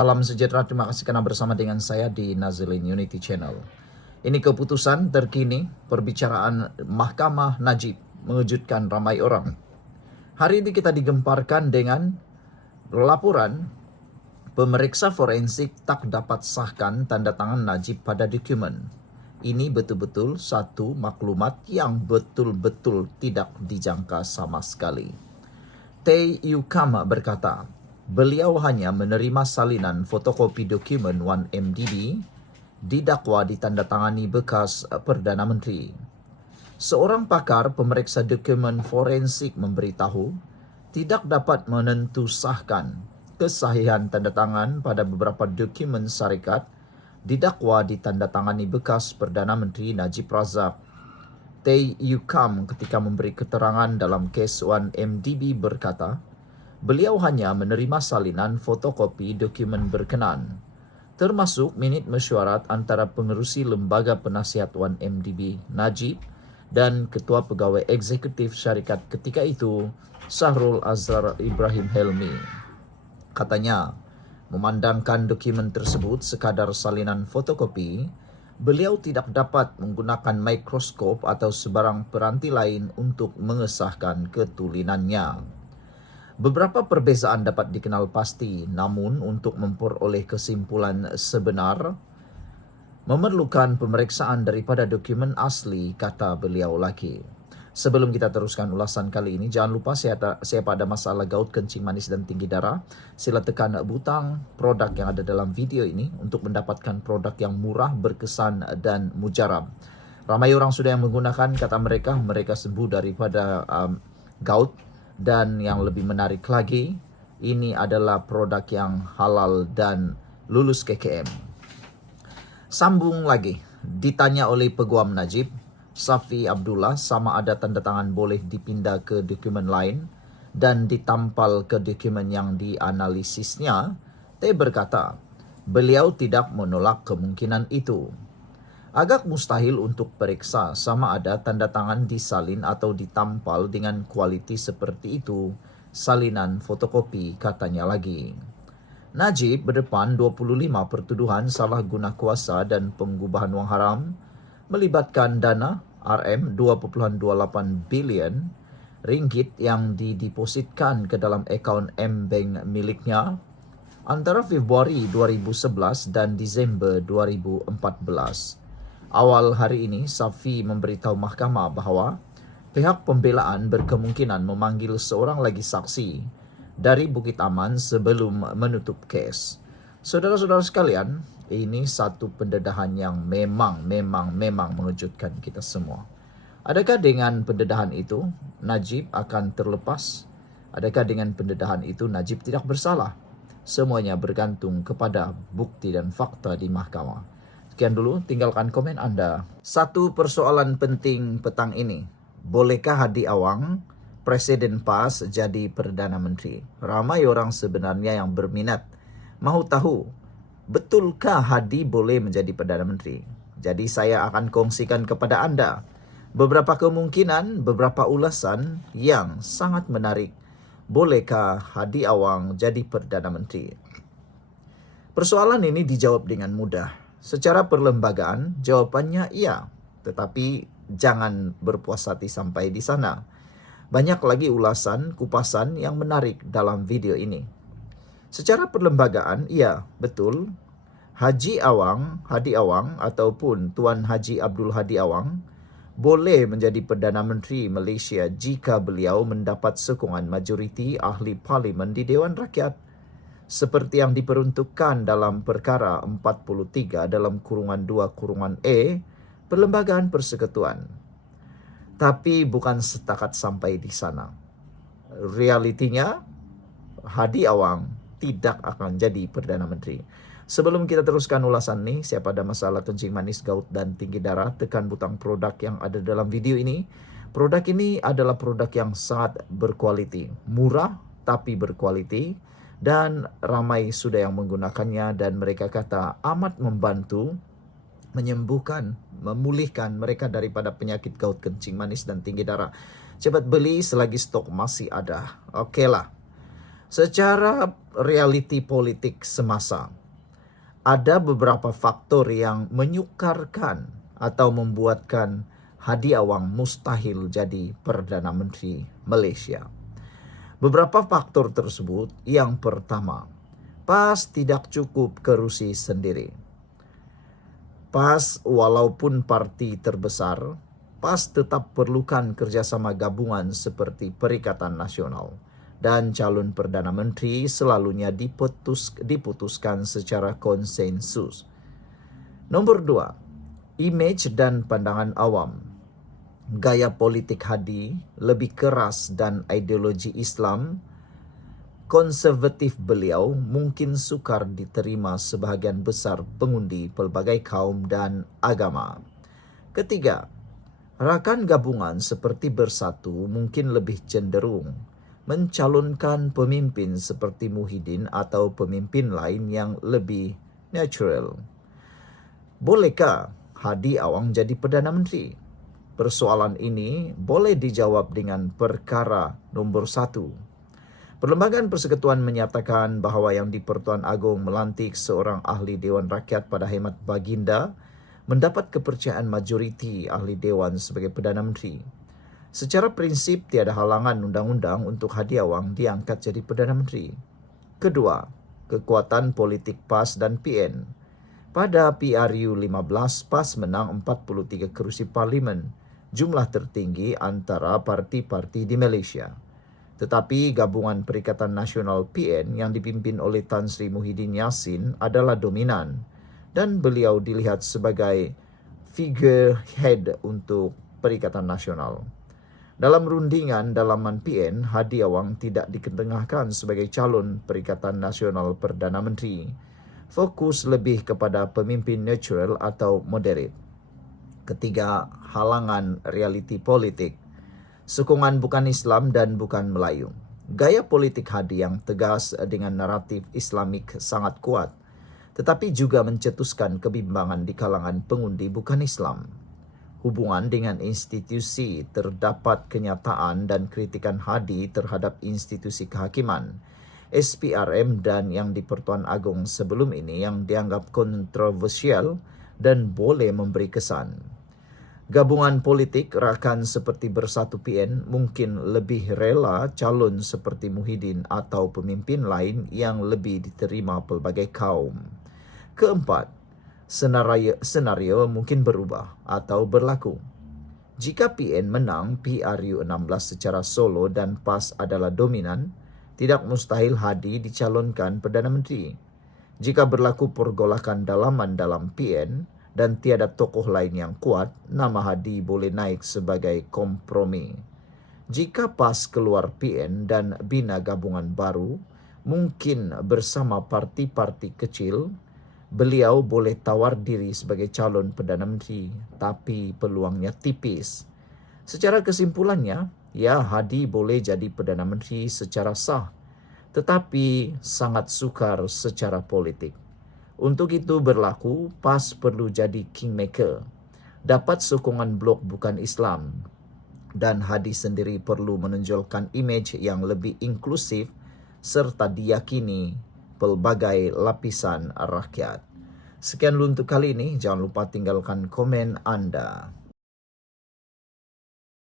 Salam sejahtera, terima kasih karena bersama dengan saya di Nazilin Unity Channel. Ini keputusan terkini perbicaraan Mahkamah Najib mengejutkan ramai orang. Hari ini kita digemparkan dengan laporan pemeriksa forensik tak dapat sahkan tanda tangan Najib pada dokumen. Ini betul-betul satu maklumat yang betul-betul tidak dijangka sama sekali. Tay Yu Kam berkata, beliau hanya menerima salinan fotokopi dokumen 1MDB didakwa ditandatangani bekas Perdana Menteri. Seorang pakar pemeriksa dokumen forensik memberitahu tidak dapat menentusahkan kesahihan tanda tangan pada beberapa dokumen syarikat didakwa ditandatangani bekas Perdana Menteri Najib Razak. Tay Yu Kam ketika memberi keterangan dalam kes 1MDB berkata, beliau hanya menerima salinan fotokopi dokumen berkenaan, termasuk minit mesyuarat antara pengerusi lembaga penasihat 1MDB Najib dan Ketua Pegawai Eksekutif Syarikat ketika itu, Sahrul Azhar Ibrahim Helmi. Katanya, memandangkan dokumen tersebut sekadar salinan fotokopi, beliau tidak dapat menggunakan mikroskop atau sebarang peranti lain untuk mengesahkan ketulinannya. Beberapa perbezaan dapat dikenal pasti, namun untuk memperoleh kesimpulan sebenar, memerlukan pemeriksaan daripada dokumen asli, kata beliau lagi. Sebelum kita teruskan ulasan kali ini, jangan lupa siapa ada masalah gout, kencing manis dan tinggi darah, sila tekan butang produk yang ada dalam video ini untuk mendapatkan produk yang murah, berkesan dan mujarab. Ramai orang sudah yang menggunakan, kata mereka sembuh daripada gout. Dan yang lebih menarik lagi, ini adalah produk yang halal dan lulus KKM. Sambung lagi, ditanya oleh Peguam Najib, Safi Abdullah, sama ada tanda tangan boleh dipindah ke dokumen lain dan ditampal ke dokumen yang dianalisisnya. Tay berkata, beliau tidak menolak kemungkinan itu. Agak mustahil untuk periksa sama ada tanda tangan disalin atau ditampal dengan kualiti seperti itu, salinan fotokopi, katanya lagi. Najib berdepan 25 pertuduhan salah guna kuasa dan pengubahan wang haram melibatkan dana RM 2.28 bilion ringgit yang didepositkan ke dalam akaun M-Bank miliknya antara Februari 2011 dan Disember 2014. Awal hari ini, Safi memberitahu mahkamah bahawa pihak pembelaan berkemungkinan memanggil seorang lagi saksi dari Bukit Aman sebelum menutup kes. Saudara-saudara sekalian, ini satu pendedahan yang memang mengejutkan kita semua. Adakah dengan pendedahan itu, Najib akan terlepas? Adakah dengan pendedahan itu, Najib tidak bersalah? Semuanya bergantung kepada bukti dan fakta di mahkamah. Sekian dulu, tinggalkan komen Anda. Satu persoalan penting petang ini. Bolehkah Hadi Awang, Presiden PAS, jadi Perdana Menteri? Ramai orang sebenarnya yang berminat mahu tahu, betulkah Hadi boleh menjadi Perdana Menteri? Jadi saya akan kongsikan kepada Anda beberapa kemungkinan, beberapa ulasan yang sangat menarik. Bolehkah Hadi Awang jadi Perdana Menteri? Persoalan ini dijawab dengan mudah. Secara perlembagaan, jawabannya iya. Tetapi jangan berpuas hati sampai di sana. Banyak lagi ulasan, kupasan yang menarik dalam video ini. Secara perlembagaan, iya, betul. Hadi Awang ataupun Tuan Haji Abdul Hadi Awang boleh menjadi Perdana Menteri Malaysia jika beliau mendapat sokongan majoriti ahli parlimen di Dewan Rakyat, seperti yang diperuntukkan dalam perkara 43 dalam kurungan 2 kurungan E Perlembagaan Persekutuan. Tapi bukan setakat sampai di sana. Realitinya, Hadi Awang tidak akan jadi Perdana Menteri. Sebelum kita teruskan ulasan ini, siapa ada masalah kencing manis, gout dan tinggi darah, tekan butang produk yang ada dalam video ini. Produk ini adalah produk yang sangat berkualiti, murah tapi berkualiti. Dan ramai sudah yang menggunakannya dan mereka kata amat membantu menyembuhkan, memulihkan mereka daripada penyakit gout, kencing manis dan tinggi darah. Cepat beli selagi stok masih ada. Okeylah. Secara realiti politik semasa. Ada beberapa faktor yang menyukarkan atau membuatkan Hadi Awang mustahil jadi Perdana Menteri Malaysia. Beberapa faktor tersebut, yang pertama, PAS tidak cukup kerusi sendiri. PAS walaupun parti terbesar, PAS tetap perlukan kerjasama gabungan seperti Perikatan Nasional, dan calon Perdana Menteri selalunya diputuskan secara konsensus. Nombor 2, imej dan pandangan awam. Gaya politik Hadi lebih keras dan ideologi Islam konservatif beliau mungkin sukar diterima sebahagian besar pengundi pelbagai kaum dan agama. Ketiga, rakan gabungan seperti Bersatu mungkin lebih cenderung mencalonkan pemimpin seperti Muhyiddin atau pemimpin lain yang lebih natural. Bolehkah Hadi Awang jadi Perdana Menteri? Persoalan ini boleh dijawab dengan perkara nombor 1. Perlembagaan Persekutuan menyatakan bahawa Yang di-Pertuan Agong melantik seorang ahli Dewan Rakyat pada hemat baginda mendapat kepercayaan majoriti ahli Dewan sebagai Perdana Menteri. Secara prinsip tiada halangan undang-undang untuk Hadi Awang diangkat jadi Perdana Menteri. Kedua, kekuatan politik PAS dan PN. Pada PRU 15, PAS menang 43 kerusi parlimen, jumlah tertinggi antara parti-parti di Malaysia. Tetapi gabungan Perikatan Nasional PN yang dipimpin oleh Tan Sri Muhyiddin Yassin adalah dominan dan beliau dilihat sebagai figurehead untuk Perikatan Nasional. Dalam rundingan dalaman PN, Hadi Awang tidak diketengahkan sebagai calon Perikatan Nasional Perdana Menteri. Fokus lebih kepada pemimpin natural atau moderate. Ketiga, halangan realiti politik. Sokongan bukan Islam dan bukan Melayu. Gaya politik Hadi yang tegas dengan naratif Islamik sangat kuat, tetapi juga mencetuskan kebimbangan di kalangan pengundi bukan Islam. Hubungan dengan institusi, terdapat kenyataan dan kritikan Hadi terhadap institusi kehakiman, SPRM dan Yang di-Pertuan Agong sebelum ini yang dianggap kontroversial dan boleh memberi kesan. Gabungan politik rakan seperti Bersatu PN mungkin lebih rela calon seperti Muhyiddin atau pemimpin lain yang lebih diterima pelbagai kaum. Keempat, senario mungkin berubah atau berlaku. Jika PN menang PRU 16 secara solo dan PAS adalah dominan, tidak mustahil Hadi dicalonkan Perdana Menteri. Jika berlaku pergolakan dalaman dalam PN dan tiada tokoh lain yang kuat, nama Hadi boleh naik sebagai kompromi. Jika PAS keluar PN dan bina gabungan baru, mungkin bersama parti-parti kecil, beliau boleh tawar diri sebagai calon Perdana Menteri, tapi peluangnya tipis. Secara kesimpulannya, ya Hadi boleh jadi Perdana Menteri secara sah, tetapi sangat sukar secara politik. Untuk itu berlaku, PAS perlu jadi kingmaker, dapat sokongan blok bukan Islam, dan Hadi sendiri perlu menonjolkan imej yang lebih inklusif serta diyakini pelbagai lapisan rakyat. Sekian dulu untuk kali ini. Jangan lupa tinggalkan komen anda.